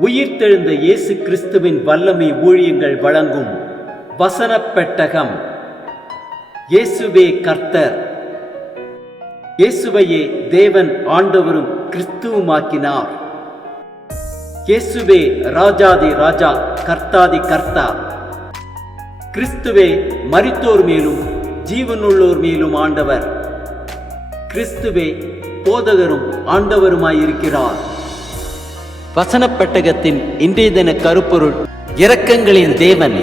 உயிர்த்தெழுந்த இயேசு கிறிஸ்துவின் வல்லமை ஊழியங்கள் வழங்கும் வசனப் பெட்டகம். இயேசுவே கர்த்தர். இயேசுவையே தேவன் ஆண்டவரும் கிறிஸ்துவுமாக்கினார். இயேசுவே ராஜாதி ராஜா, கர்த்தாதி கர்த்தா. கிறிஸ்துவே மரித்தோர் மேலும் ஜீவனுள்ளோர் மேலும் ஆண்டவர். கிறிஸ்துவே போதகரும் ஆண்டவருமாயிருக்கிறார். வசனப் பெட்டகத்தின் இன்றைய தின கருப்பொருள்: இரக்கங்களின் தேவன்.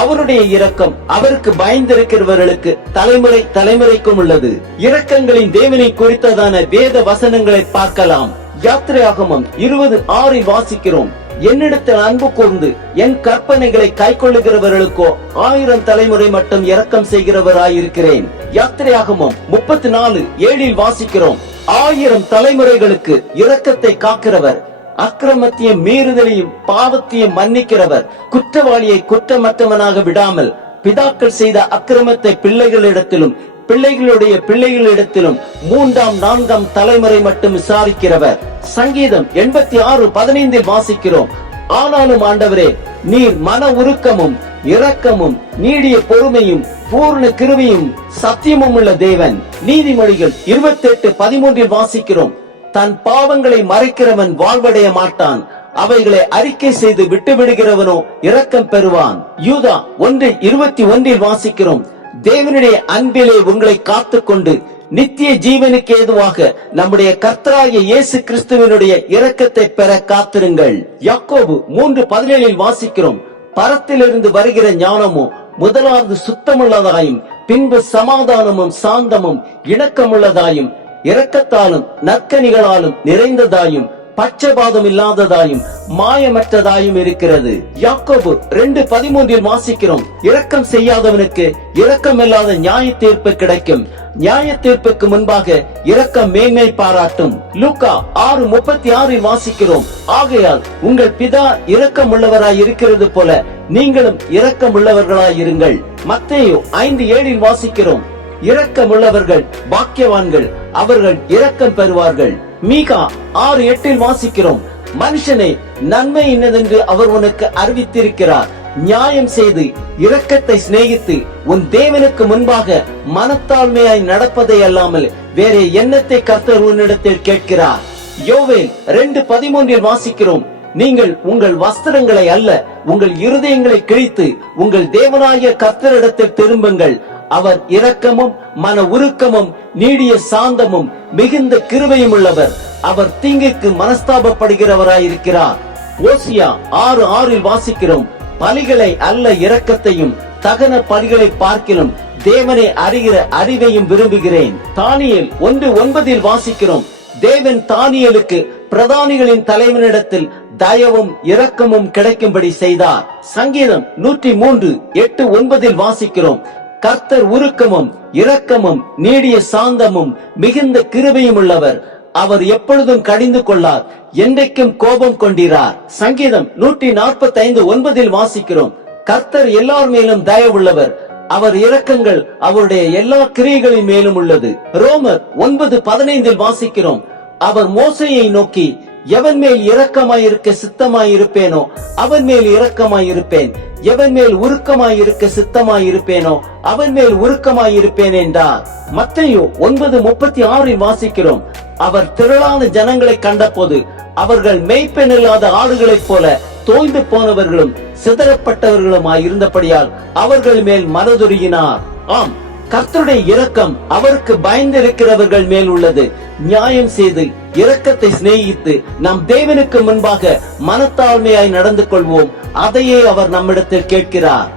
அவருடைய இரக்கம் அவருக்கு பயந்திருக்கிறவர்களுக்கு தலைமுறை தலைமுறைக்கும் உள்ளது. இரக்கங்களின் தேவனை குறித்ததான வேத வசனங்களை பார்க்கலாம். யாத்திரையாகமம் 20:6 வாசிக்கிறோம்: என்னிடத்தில் அன்பு கூர்ந்து என் கற்பனைகளை கைக்கொள்ளுகிறவர்களுக்கோ 1000 தலைமுறை மட்டும் இரக்கம் செய்கிறவராயிருக்கிறேன். யாத்திரையாகமம் 34:7 வாசிக்கிறோம்: 1000 தலைமுறைகளுக்கு இரக்கத்தை காக்கிறவர், அக்கிரமத்தையும் மீறுதலையும் பாவத்தையும் மன்னிக்கிறவர், குற்றவாளியை குற்றமற்றவனாக விடாமல் பிதாக்கள் செய்த அக்கிரமத்தை பிள்ளைகளிடத்திலும் பிள்ளைகளுடைய பிள்ளைகளிடத்திலும் 3ஆம் 4ஆம் தலைமுறை மட்டும் விசாரிக்கிறவர். சங்கீதம் 86:15 வாசிக்கிறோம்: ஆனாலும் ஆண்டவரே, நீர் மன உருக்கமும் இரக்கமும் நீடிய பொறுமையும் பூர்ண கிருபையும் சத்தியமும் உள்ள தேவன். நீதிமொழிகள் 28:13 வாசிக்கிறோம்: தன் பாவங்களை மறைக்கிறவன் வாழ்வடைய மாட்டான், அவைகளை அறிக்கை செய்து விட்டுவிடுகிறவனோ இரக்கம் பெறுவான். யூதா 1:21 வாசிக்கிறோம்: தேவனுடைய அன்பிலே உங்களை காத்துக்கொண்டு நித்திய ஜீவனுக்கு ஏதுவாக நம்முடைய கர்த்தராகிய இயேசு கிறிஸ்துவினுடைய இரக்கத்தை பெற காத்திருங்கள். யாக்கோபு 3:17 வாசிக்கிறோம்: பரத்திலிருந்து வருகிற ஞானமோ முதலாவது சுத்தமுள்ளதாயும் பின்பு சமாதானமும் சாந்தமும் இணக்கமுள்ளதாயும் இரக்கத்தாலும் நற்கனிகளாலும் நிறைந்ததாயும் பட்சபாதம் இல்லாததாயும் மாயமற்றதாயும் இருக்கிறது. யாக்கோபு 2:13 வாசிக்கிறோம்: இரக்கம் செய்யாதவனுக்கு இரக்கமில்லாத நியாய தீர்ப்பு கிடைக்கும், நியாய தீர்ப்புக்கு முன்பாக இரக்கம் மேன்மை பாராட்டும். லூக்கா 6:36 வாசிக்கிறோம்: ஆகையால் உங்கள் பிதா இரக்கம் உள்ளவராய் இருக்கிறது போல நீங்களும் இரக்கம் உள்ளவர்களாய் இருங்கள். மத்தேயு 5:7 வாசிக்கிறோம்: இரக்கமுள்ளவர்கள் பாக்கியவான்கள், அவர்கள் இரக்கம் பெறுவார்கள். மீகா 6:8 வாசிக்கிறோம்: மனுஷனை நன்மை இன்னதென்று அவர் உனக்கு அறிவித்திருக்கிறார், நியாயம் செய்து இரக்கத்தை சிநேகித்து உன் தேவனுக்கு முன்பாக மனத்தாழ்மையாய் நடப்பதை அல்லாமல் வேற எண்ணத்தை கர்த்தர் உன்னிடத்தில் கேட்கிறார். யோவேல் 2:13 வாசிக்கிறோம்: நீங்கள் உங்கள் வஸ்திரங்களை அல்ல, உங்கள் இருதயங்களை கிழித்து உங்கள் தேவனாகிய கர்த்தரிடத்தில் திரும்புங்கள். அவர் இரக்கமும் மன உருக்கமும் நீடிய சாந்தமும் மிகுந்த கிருபையும் உள்ளவர். அவர் தீங்குக்கு மனஸ்தாபப்படுகிறவராயிருக்கிறார். ஓசியா 6:6 வாசிக்கிறோம்: பலிகளை அல்ல இரக்கத்தையும் தகன பலிகளை பார்க்கிலும் தேவனை அறிகிற அறிவையும் விரும்புகிறேன். தானியேல் 1:9 வாசிக்கிறோம்: தேவன் தானியேலுக்கு பிரதானிகளின் தலைவனிடத்தில் தயவும் இரக்கமும் கிடைக்கும்படி செய்தார். சங்கீதம் 103:8-9 வாசிக்கிறோம்: கர்த்தர் உருக்கமும் இரக்கமும் நீடிய சாந்தமும் மிகுந்த கிருபையும் உள்ளவர். அவர் எப்பொழுதும் கடிந்து கொள்ளார், என்றைக்கும் கோபம் கொண்டிரார். சங்கீதம் 145:9 வாசிக்கிறோம்: கர்த்தர் எல்லார் மேலும் தயவுள்ளவர், அவர் இரக்கங்கள் அவருடைய எல்லா கிரியைகளின் மேலும் உள்ளது. ரோமர் 9:15 வாசிக்கிறோம்: அவர் மோசேயை நோக்கி, எவன் மேல் இரக்கமாயிருக்க சித்தமாயிருப்பேனோ அவன் மேல் இரக்கமாயிருப்பேன், எவன் மேல் உருக்கமாயிருக்க சித்தமாயிருப்பேனோ அவன் மேல் உருக்கமாயிருப்பேன் என்றார். மத்தேயு 9:36 வாசிக்கிறோம்: அவர் திரளான ஜனங்களை கண்டபோது அவர்கள் மேய்ப்பன் இல்லாத ஆடுகளைப் போல தோய்ந்து போனவர்களும் சிதறப்பட்டவர்களுமாயிருந்தபடியால் அவர்கள் மேல் மனதுருகினார். ஆம், கர்த்தருடைய இரக்கம் அவருக்கு பயந்திருக்கிறவர்கள் மேல் உள்ளது. நியாயம் செய்து இரக்கத்தை சிநேகித்து நம் தேவனுக்கு முன்பாக மனத்தாழ்மையாய் நடந்து கொள்வோம். அதையே அவர் நம்மிடத்தில் கேட்கிறார்.